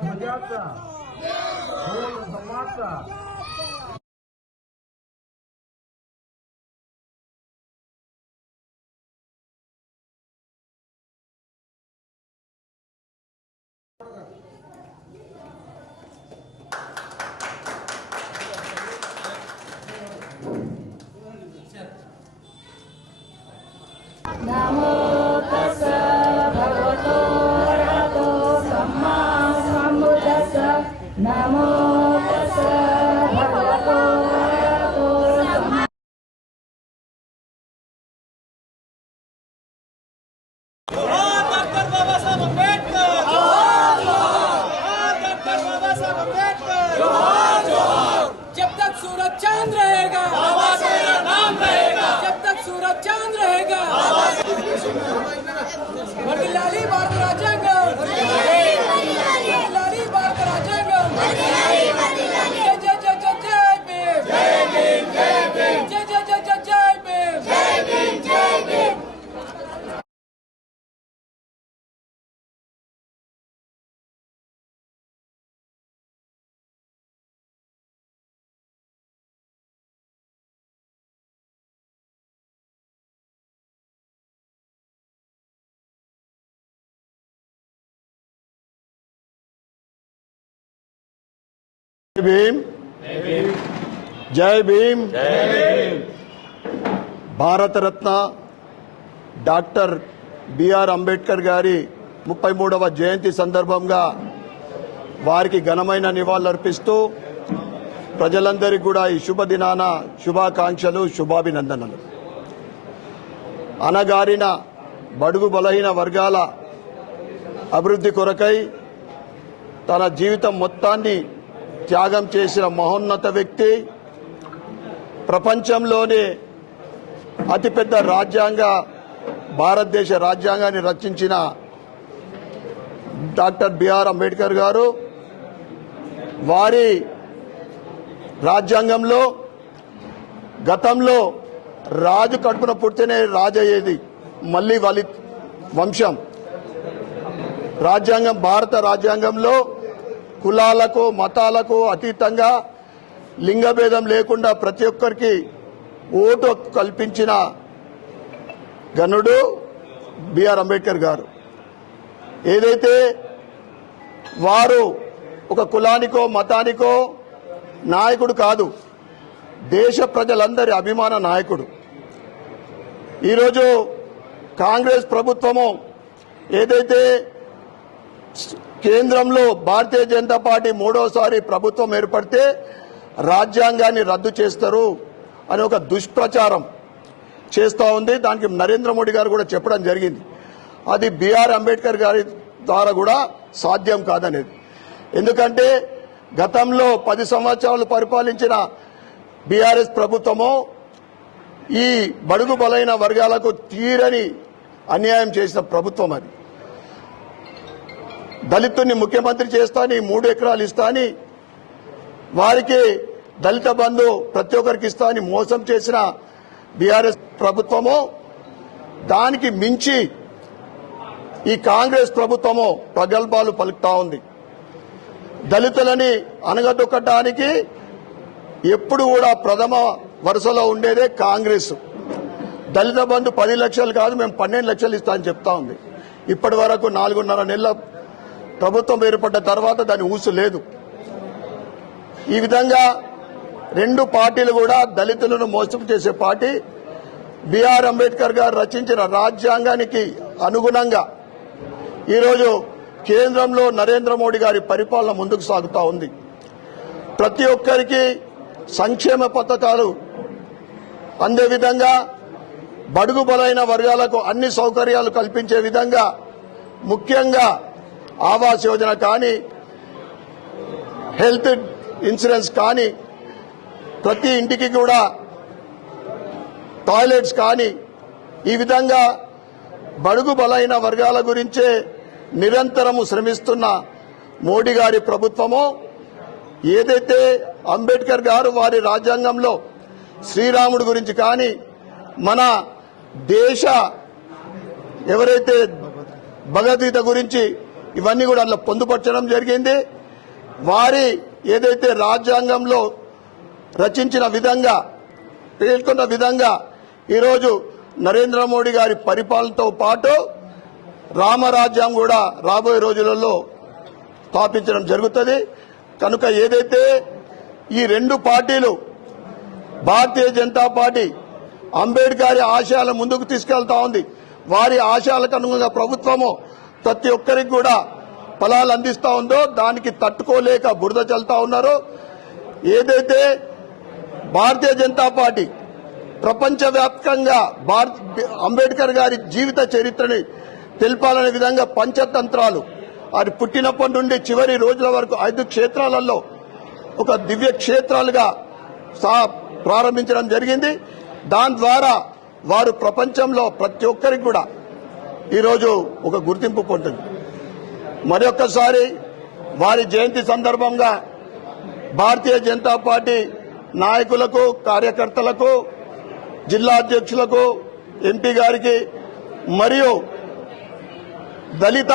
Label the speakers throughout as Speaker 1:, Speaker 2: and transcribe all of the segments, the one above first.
Speaker 1: Menyata, orang yang semasa. Bhim Jai Bhim
Speaker 2: Bharat Ratna doctor BR Ambedkar గారి ముప్పై మూడవ జయంతి సందర్భంగా వారికి ఘనమైన నివాళులర్పిస్తూ ప్రజలందరికీ కూడా ఈ శుభదినాన శుభాకాంక్షలు శుభాభినందనలు. అనగారిన బడుగు బలహీన వర్గాల అభివృద్ధి కొరకై తన జీవితం మొత్తాన్ని త్యాగం చేసిన మహోన్నత వ్యక్తి. ప్రపంచంలోనే అతిపెద్ద రాజ్యాంగ భారతదేశ రాజ్యాంగాన్ని రచించిన డాక్టర్ బిఆర్ అంబేద్కర్ గారు. వారి రాజ్యాంగంలో గతంలో రాజు కడుపున పుడితేనే రాజు అయ్యేది మళ్ళీ వలి వంశం. రాజ్యాంగం భారత రాజ్యాంగంలో కులాలకు మతాలకు అతీతంగా లింగభేదం లేకుండా ప్రతి ఒక్కరికి ఓటు కల్పించిన గనుడు బిఆర్ అంబేద్కర్ గారు. ఏదైతే వారు ఒక కులానికో మతానికో నాయకుడు కాదు దేశ ప్రజలందరి అభిమాన నాయకుడు. ఈరోజు కాంగ్రెస్ ప్రభుత్వము ఏదైతే కేంద్రంలో భారతీయ జనతా పార్టీ మూడోసారి ప్రభుత్వం ఏర్పడితే రాజ్యాంగాన్ని రద్దు చేస్తారు అని ఒక దుష్ప్రచారం చేస్తూ ఉంది. దానికి నరేంద్ర మోడీ గారు కూడా చెప్పడం జరిగింది. అది బీఆర్ అంబేద్కర్ గారి ద్వారా కూడా సాధ్యం కాదనేది. ఎందుకంటే గతంలో పది సంవత్సరాలు పరిపాలించిన బీఆర్ఎస్ ప్రభుత్వము ఈ బడుగు బలైన వర్గాలకు తీరని అన్యాయం చేసిన ప్రభుత్వం అది. దళితుని ముఖ్యమంత్రి చేస్తాని మూడు ఎకరాలు ఇస్తాని వారికి దళిత బంధు ప్రతి ఒక్కరికి ఇస్తా అని మోసం చేసిన బీఆర్ఎస్ ప్రభుత్వము దానికి మించి ఈ కాంగ్రెస్ ప్రభుత్వము ప్రగల్భాలు పలుకుతా ఉంది. దళితులని అనగదొక్కటానికి ఎప్పుడు కూడా ప్రథమ వరుసలో ఉండేదే కాంగ్రెస్. దళిత బంధు పది లక్షలు కాదు మేము పన్నెండు లక్షలు ఇస్తా అని చెప్తా ఉంది. ఇప్పటి వరకు నాలుగున్నర నెలల ప్రభుత్వం ఏర్పడ్డ తర్వాత దాని ఊసు లేదు. ఈ విధంగా రెండు పార్టీలు కూడా దళితులను మోసం చేసే పార్టీ బిఆర్ అంబేద్కర్ గారు రచించిన రాజ్యాంగానికి అనుగుణంగా ఈరోజు కేంద్రంలో నరేంద్ర మోడీ గారి పరిపాలన ముందుకు సాగుతూ ఉంది. ప్రతి ఒక్కరికి సంక్షేమ పథకాలు అందే విధంగా బడుగు బలైన వర్గాలకు అన్ని సౌకర్యాలు కల్పించే విధంగా ముఖ్యంగా ఆవాస్ యోజన కానీ హెల్త్ ఇన్సూరెన్స్ కానీ ప్రతి ఇంటికి కూడా టాయిలెట్స్ కానీ ఈ విధంగా బడుగు బలైన వర్గాల గురించే నిరంతరము శ్రమిస్తున్న మోడీ గారి ప్రభుత్వము ఏదైతే అంబేద్కర్ గారు వారి రాజ్యాంగంలో శ్రీరాముడి గురించి కానీ మన దేశ ఎవరైతే భగవద్గీత గురించి ఇవన్నీ కూడా అందులో పొందుపరచడం జరిగింది. వారి ఏదైతే రాజ్యాంగంలో రచించిన విధంగా పేర్కొన్న విధంగా ఈరోజు నరేంద్ర మోడీ గారి పరిపాలనతో పాటు రామరాజ్యం కూడా రాబోయే రోజులలో స్థాపించడం జరుగుతుంది. కనుక ఏదైతే ఈ రెండు పార్టీలు భారతీయ జనతా పార్టీ అంబేద్కర్ ఆశయాల ముందుకు తీసుకెళ్తా ఉంది వారి ఆశయాలకు అనుగుణంగా ప్రభుత్వము ప్రతి ఒక్కరికి కూడా ఫలాలు అందిస్తా ఉందో దానికి తట్టుకోలేక బురద చల్తా ఉన్నారో. ఏదైతే భారతీయ జనతా పార్టీ ప్రపంచవ్యాప్తంగా భారత్ అంబేద్కర్ గారి జీవిత చరిత్రని తెలిపాలనే విధంగా పంచతంత్రాలు అది పుట్టినప్పటి నుండి చివరి రోజుల వరకు ఐదు క్షేత్రాలలో ఒక దివ్య క్షేత్రాలుగా సా ప్రారంభించడం జరిగింది. దాని ద్వారా వారు ప్రపంచంలో ప్రతి ఒక్కరికి కూడా ఈరోజు ఒక గుర్తింపు పొందుతుంది మరొక్కసారి వారి జయంతి సందర్భంగా భారతీయ జనతా పార్టీ నాయకులకు కార్యకర్తలకు జిల్లా అధ్యక్షులకు ఎంపీ గారికి మరియు దళిత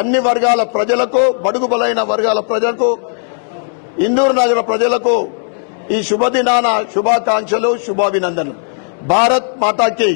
Speaker 2: అన్ని వర్గాల ప్రజలకు బడుగు బలైన వర్గాల ప్రజలకు ఇందూరు నగర ప్రజలకు ఈ శుభదినాన శుభాకాంక్షలు శుభాభినందనలు. భారత్ మాతాకి.